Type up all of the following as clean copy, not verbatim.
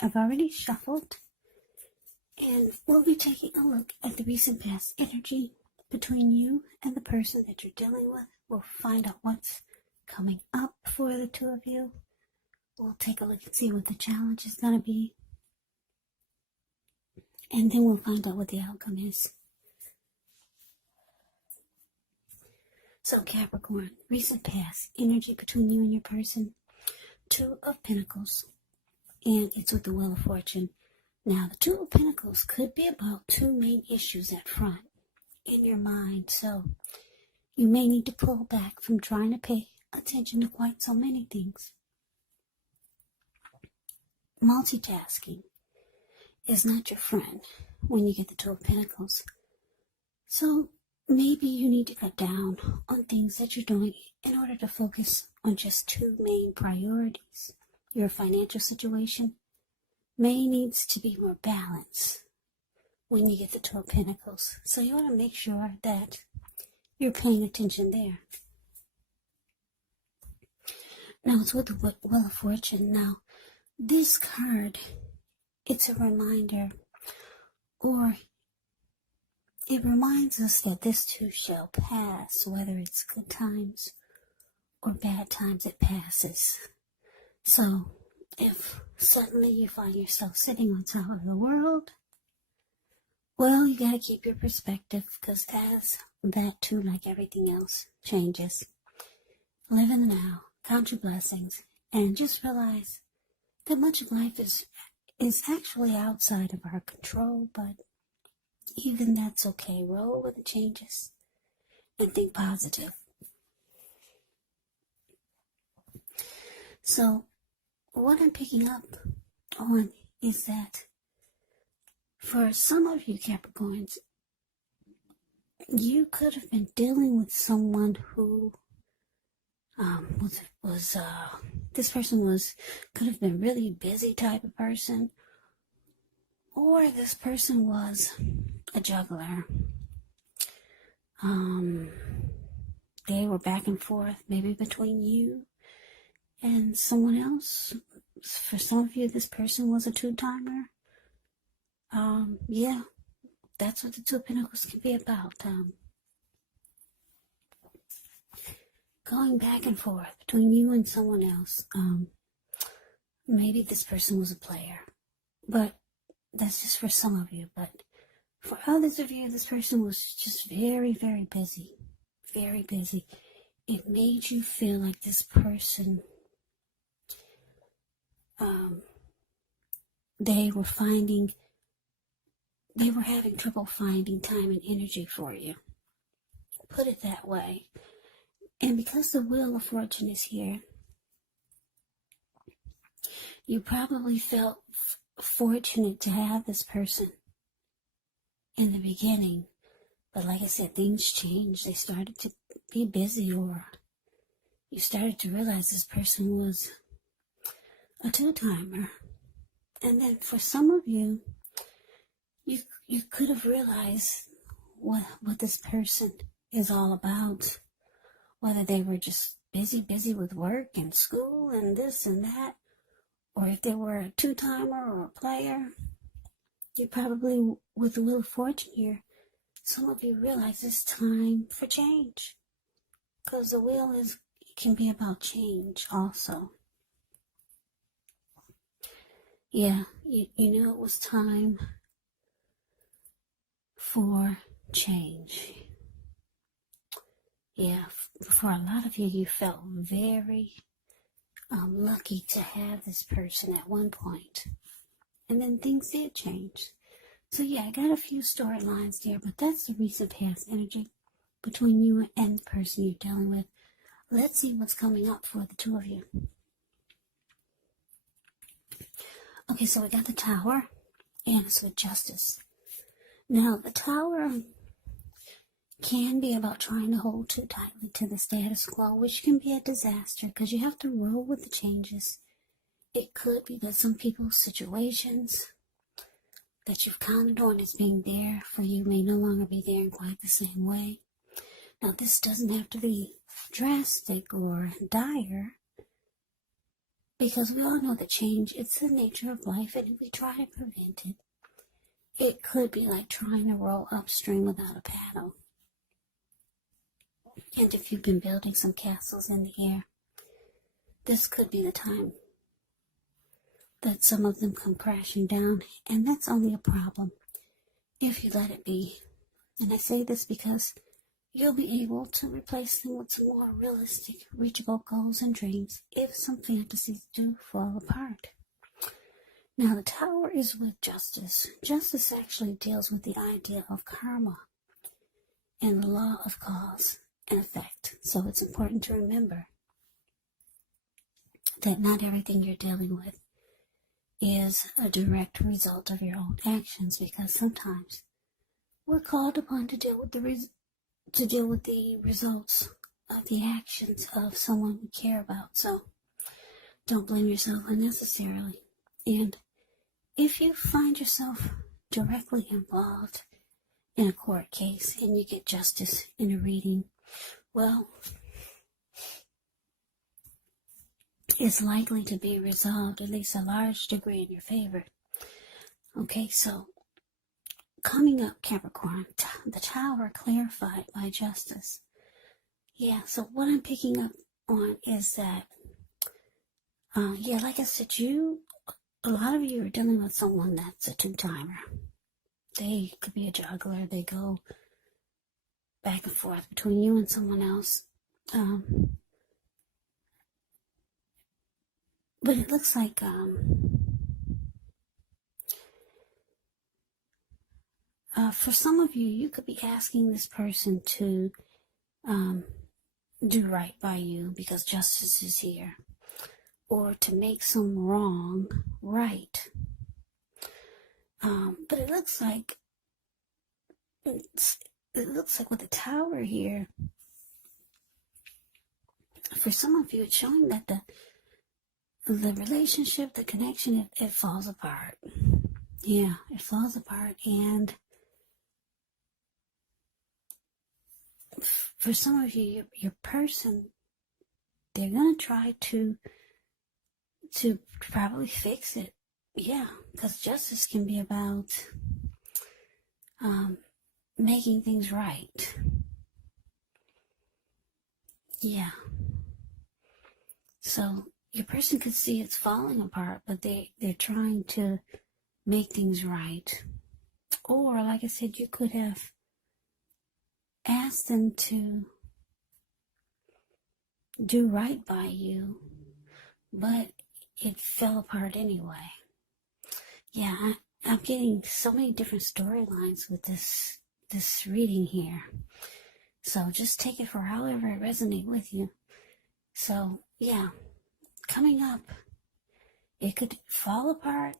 I've already shuffled, and we'll be taking a look at the recent past energy between you and the person that you're dealing with. We'll find out what's coming up for the two of you. We'll take a look and see what the challenge is going to be. And then we'll find out what the outcome is. So Capricorn, recent past energy between you and your person. 2 of Pentacles. And it's with the Wheel of Fortune. Now, the 2 of Pentacles could be about 2 main issues at front in your mind. So you may need to pull back from trying to pay attention to quite so many things. Multitasking is not your friend when you get the 2 of Pentacles. So maybe you need to cut down on things that you're doing in order to focus on just 2 main priorities. Your financial situation may needs to be more balanced when you get the 2 of Pentacles. So you want to make sure that you're paying attention there. Now it's with the Wheel of Fortune. Now this card, it's a reminder, or it reminds us that this too shall pass, whether it's good times or bad times, it passes. So if suddenly you find yourself sitting on top of the world, well, you got to keep your perspective, because as that too, like everything else, changes. Live in the now, count your blessings, and just realize that much of life is actually outside of our control, but even that's okay. Roll with the changes and think positive. So what I'm picking up on is that for some of you Capricorns, you could have been dealing with someone who this person could have been really busy type of person, or this person was a juggler. They were back and forth, maybe between you and someone else. For some of you, this person was a 2-timer. Yeah, that's what the 2 of Pentacles can be about. Going back and forth between you and someone else. Maybe this person was a player, but that's just for some of you. But for others of you, this person was just very, very busy. Very busy. It made you feel like this person, they were having trouble finding time and energy for you. Put it that way. And because the Wheel of Fortune is here, you probably felt fortunate to have this person in the beginning. But like I said, things changed. They started to be busy, or you started to realize this person was a 2-timer. And then for some of you, you could have realized what this person is all about. Whether they were just busy with work and school and this and that, or if they were a 2-timer or a player. You probably, with the Wheel of Fortune here, some of you realize it's time for change. Because the wheel can be about change also. Yeah, you knew it was time for change. Yeah, for a lot of you, you felt very lucky to have this person at one point. And then things did change. So yeah, I got a few storylines there, but that's the recent past energy between you and the person you're dealing with. Let's see what's coming up for the 2 of you. Okay, so we got the Tower, and it's with Justice. Now, the Tower can be about trying to hold too tightly to the status quo, which can be a disaster because you have to roll with the changes. It could be that some people's situations that you've counted on as being there for you may no longer be there in quite the same way. Now, this doesn't have to be drastic or dire, Because we all know that change, it's the nature of life, and if we try to prevent it, it could be like trying to row upstream without a paddle. And if you've been building some castles in the air, this could be the time that some of them come crashing down, and that's only a problem if you let it be. And I say this because you'll be able to replace them with some more realistic, reachable goals and dreams if some fantasies do fall apart. Now, the Tower is with Justice. Justice actually deals with the idea of karma and the law of cause and effect. So it's important to remember that not everything you're dealing with is a direct result of your own actions, because sometimes we're called upon to deal with the results of the actions of someone we care about. So don't blame yourself unnecessarily. And if you find yourself directly involved in a court case and you get justice in a reading, well, it's likely to be resolved, at least a large degree, in your favor. Okay, so coming up, Capricorn, the Tower clarified by Justice. Yeah, so what I'm picking up on is that, like I said, a lot of you are dealing with someone that's a two-timer. They could be a juggler. They go back and forth between you and someone else. But it looks like for some of you, you could be asking this person to do right by you because justice is here, or to make some wrong right. But it looks like with the Tower here, for some of you, it's showing that the relationship, the connection, it falls apart. Yeah, it falls apart. And for some of you, your person, they're going to try to probably fix it. Yeah, because justice can be about making things right. Yeah. So your person could see it's falling apart, but they're trying to make things right. Or, like I said, you could have asked them to do right by you, but it fell apart anyway. Yeah, I'm getting so many different storylines with this reading here. So just take it for however it resonates with you. So, yeah, coming up, it could fall apart,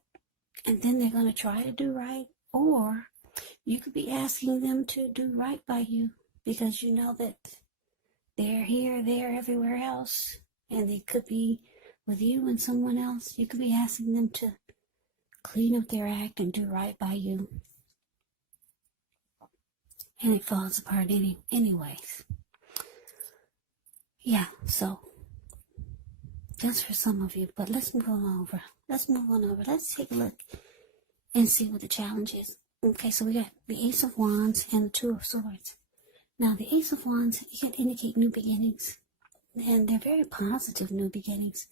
and then they're going to try to do right, or you could be asking them to do right by you because you know that they're here, there, everywhere else, and they could be with you and someone else. You could be asking them to clean up their act and do right by you, and it falls apart anyways. Yeah, so that's for some of you, but let's move on over. Let's take a look and see what the challenge is. Okay, so we got the Ace of Wands and the Two of Swords. Now, the Ace of Wands, it can indicate new beginnings, and they're very positive new beginnings.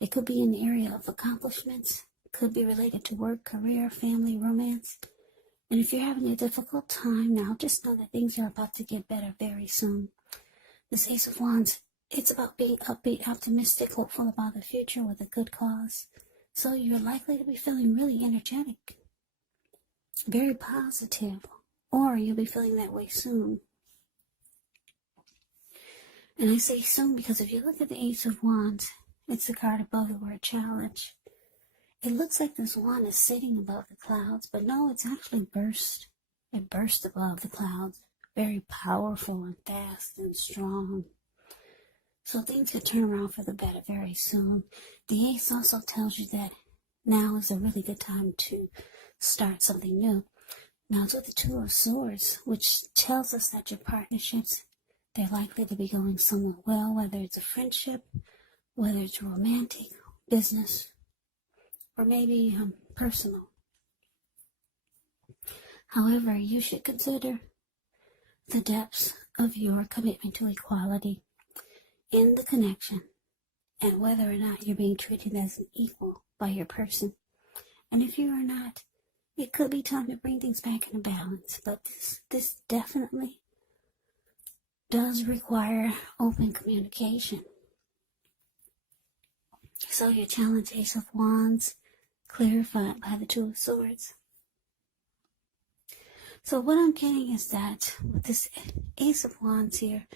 It could be in the area of accomplishments, could be related to work, career, family, romance. And if you're having a difficult time now, just know that things are about to get better very soon. This Ace of Wands, it's about being upbeat, optimistic, hopeful about the future with a good cause. So you're likely to be feeling really energetic, very positive, or you'll be feeling that way soon. And I say soon because if you look at the Ace of Wands, it's the card above the word challenge. It looks like this wand is sitting above the clouds, but no, it's actually burst. It burst above the clouds. Very powerful and fast and strong. So things could turn around for the better very soon. The Ace also tells you that now is a really good time to start something new. Now it's with the Two of Swords, which tells us that your partnerships, they're likely to be going somewhat well, whether it's a friendship, whether it's romantic, business, or maybe personal. However, you should consider the depths of your commitment to equality in the connection, and whether or not you're being treated as an equal by your person. And if you are not, it could be time to bring things back into balance. But this definitely does require open communication. So your challenge, Ace of Wands, clarified by the Two of Swords. So what I'm getting is that with this Ace of Wands here,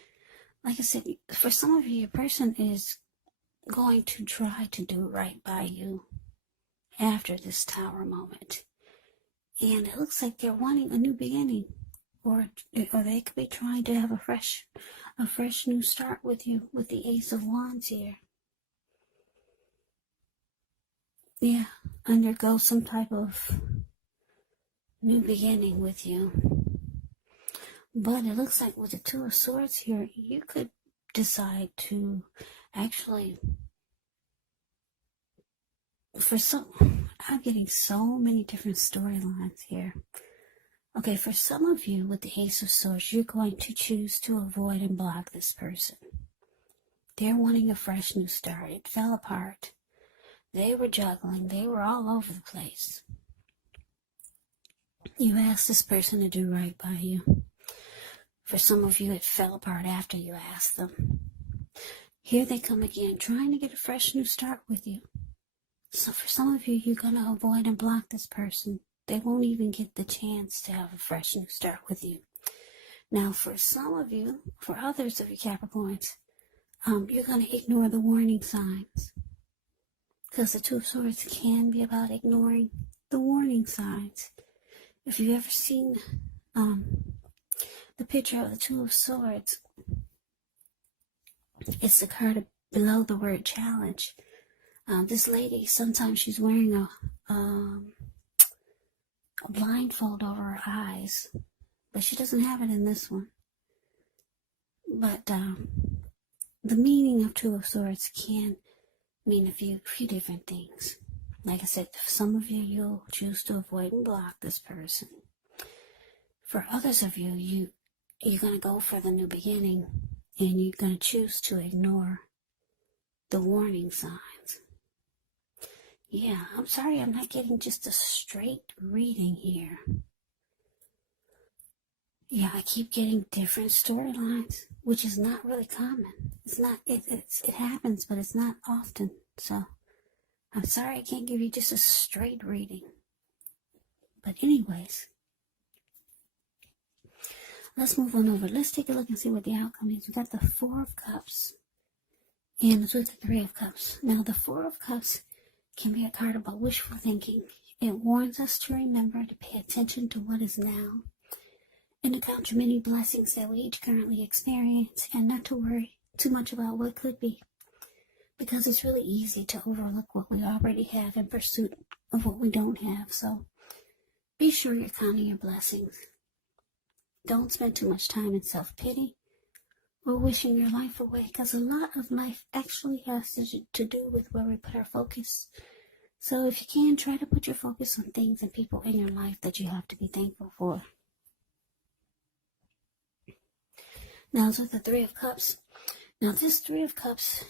like I said, for some of you, your person is going to try to do right by you after this Tower moment. And it looks like they're wanting a new beginning. Or they could be trying to have a fresh new start with you with the Ace of Wands here. Yeah, undergo some type of new beginning with you. But it looks like with the Two of Swords here, you could decide to actually, I'm getting so many different storylines here. Okay, for some of you with the Ace of Swords, you're going to choose to avoid and block this person. They're wanting a fresh new start. It fell apart. They were juggling. They were all over the place. You asked this person to do right by you. For some of you, it fell apart after you asked them. Here they come again, trying to get a fresh new start with you. So for some of you, you're going to avoid and block this person. They won't even get the chance to have a fresh new start with you. Now, for some of you, for others of you Capricorns, you're going to ignore the warning signs. Because the Two of Swords can be about ignoring the warning signs. If you've ever seen the picture of the Two of Swords, it's the card below the word challenge. This lady, sometimes she's wearing a blindfold over her eyes, but she doesn't have it in this one. But the meaning of Two of Swords can mean a few different things. Like I said, for some of you, you'll choose to avoid and block this person. For others of you, you're going to go for the new beginning, and you're going to choose to ignore the warning signs. Yeah, I'm sorry I'm not getting just a straight reading here. Yeah, I keep getting different storylines, which is not really common. It's not, it happens, but it's not often. So, I'm sorry I can't give you just a straight reading. But anyways, let's move on over. Let's take a look and see what the outcome is. We got the Four of Cups, and it's with the Three of Cups. Now, the Four of Cups can be a card about wishful thinking. It warns us to remember to pay attention to what is now and to count the many blessings that we each currently experience, and not to worry too much about what could be, because it's really easy to overlook what we already have in pursuit of what we don't have. So be sure you're counting your blessings. Don't spend too much time in self-pity or wishing your life away, because a lot of life actually has to do with where we put our focus. So if you can, try to put your focus on things and people in your life that you have to be thankful for. Now it's with the Three of Cups. Now this Three of Cups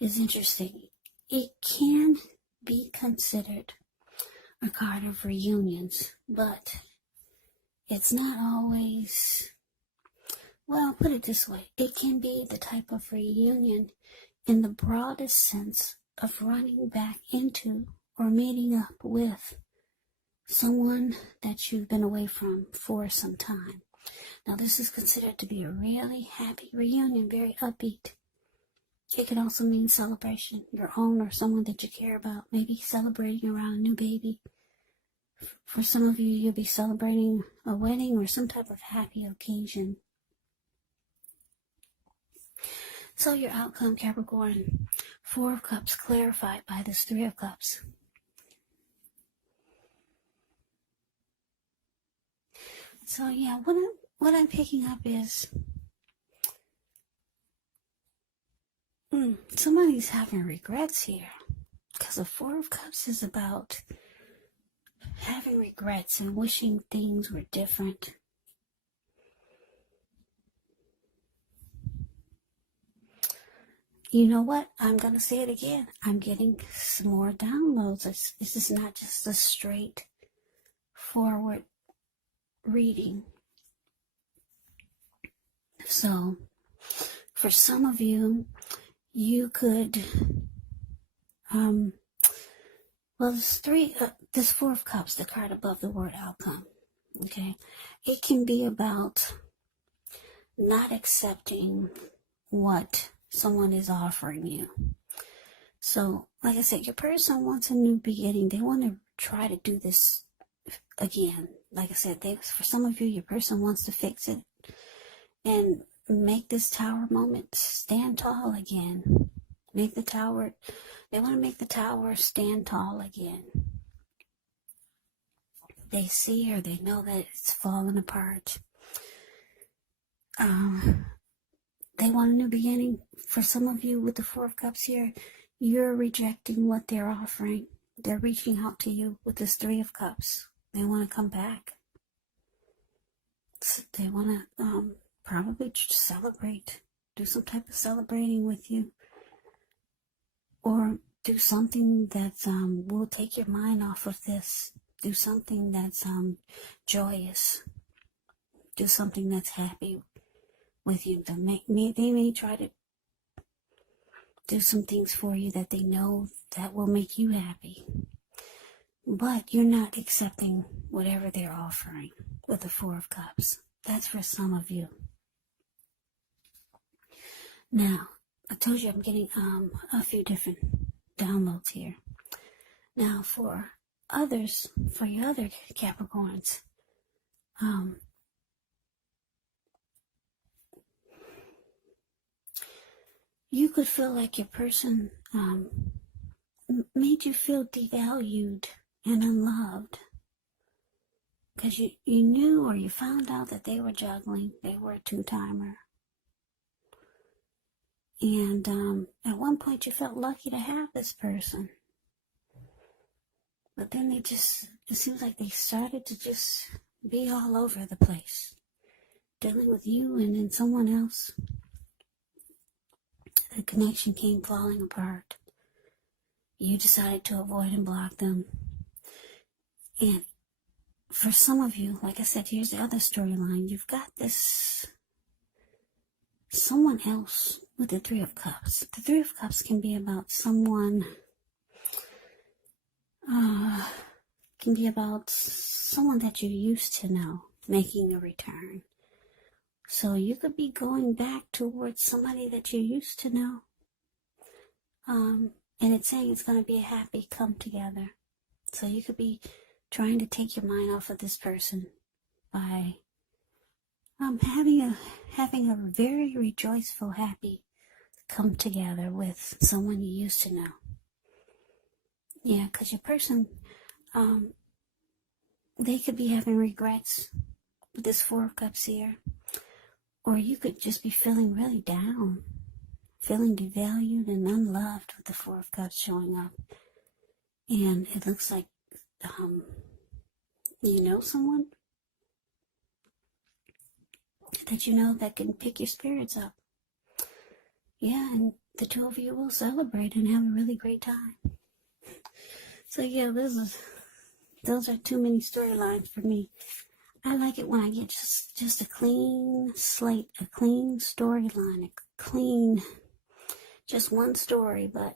is interesting. It can be considered a card of reunions, but it's not always, well, I'll put it this way. It can be the type of reunion in the broadest sense of running back into or meeting up with someone that you've been away from for some time. Now, this is considered to be a really happy reunion, very upbeat. It can also mean celebration, your own or someone that you care about, maybe celebrating around a new baby. For some of you, you'll be celebrating a wedding or some type of happy occasion. So your outcome, Capricorn, Four of Cups clarified by this Three of Cups. So yeah, what I'm picking up is Somebody's having regrets here. Because the Four of Cups is about having regrets and wishing things were different. You know what? I'm going to say it again. I'm getting some more downloads. This is not just a straight forward reading. So, for some of you, you could, well, this Four of Cups, the card above the word outcome, okay? It can be about not accepting what someone is offering you. So, like I said, your person wants a new beginning. They want to try to do this again. Like I said, for some of you, your person wants to fix it and make this tower moment stand tall again. They want to make the tower stand tall again. They see or they know that it's falling apart. They want a new beginning. For some of you with the Four of Cups here, you're rejecting what they're offering. They're reaching out to you with this Three of Cups. They want to come back. They want to probably celebrate. Do some type of celebrating with you. Or do something that will take your mind off of this. Do something that's joyous. Do something that's happy with you. They may try to do some things for you that they know that will make you happy. But you're not accepting whatever they're offering with the Four of Cups. That's for some of you. Now, I told you I'm getting a few different downloads here. Now, for others, for your other Capricorns, you could feel like your person made you feel devalued and unloved because you knew or you found out that they were juggling. They were a two-timer. And at one point you felt lucky to have this person. But then it seems like they started to just be all over the place. Dealing with you and then someone else. The connection came falling apart. You decided to avoid and block them. And for some of you, like I said, here's the other storyline. You've got this someone else with the Three of Cups. The Three of Cups can be about someone, that you used to know making a return. So you could be going back towards somebody that you used to know. And it's saying it's going to be a happy come together. So you could be trying to take your mind off of this person by having a very rejoiceful, happy come together with someone you used to know. Yeah, because your person, they could be having regrets with this Four of Cups here. Or you could just be feeling really down, feeling devalued and unloved with the Four of Cups showing up. And it looks like you know someone that you know that can pick your spirits up. Yeah, and the two of you will celebrate and have a really great time. So yeah, those are too many storylines for me. I like it when I get just a clean slate, a clean storyline, just one story, but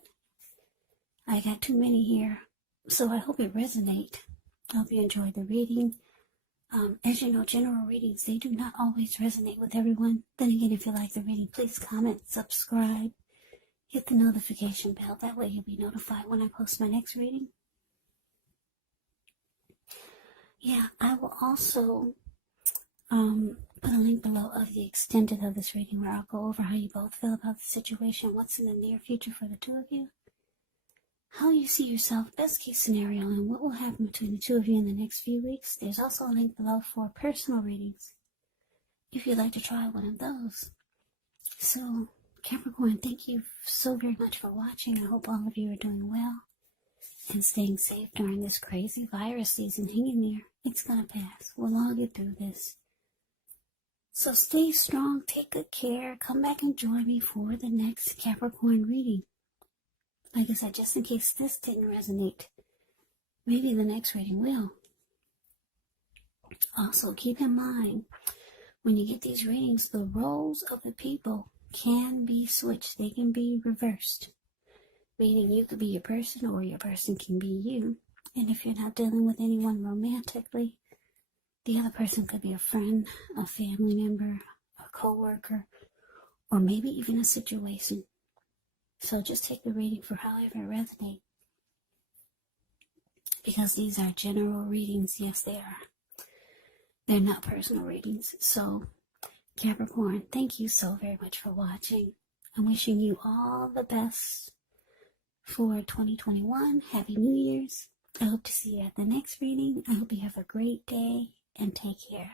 I got too many here. So I hope it resonates. I hope you enjoyed the reading. As you know, general readings, they do not always resonate with everyone. Then again, if you like the reading, please comment, subscribe, hit the notification bell. That way you'll be notified when I post my next reading. Yeah, I will also put a link below of the extended of this reading where I'll go over how you both feel about the situation, what's in the near future for the two of you, how you see yourself, best case scenario, and what will happen between the two of you in the next few weeks. There's also a link below for personal readings if you'd like to try one of those. So Capricorn, thank you so very much for watching. I hope all of you are doing well and staying safe during this crazy virus season. Hang in there. It's going to pass. We'll all get through this. So stay strong. Take good care. Come back and join me for the next Capricorn reading. Like I said, just in case this didn't resonate, maybe the next reading will. Also, keep in mind, when you get these readings, the roles of the people can be switched. They can be reversed. Meaning you could be your person or your person can be you. And if you're not dealing with anyone romantically, the other person could be a friend, a family member, a co-worker, or maybe even a situation. So just take the reading for however it resonates. Because these are general readings. Yes, they are. They're not personal readings. So, Capricorn, thank you so very much for watching. I'm wishing you all the best for 2021. Happy New Year's. I hope to see you at the next reading. I hope you have a great day and take care.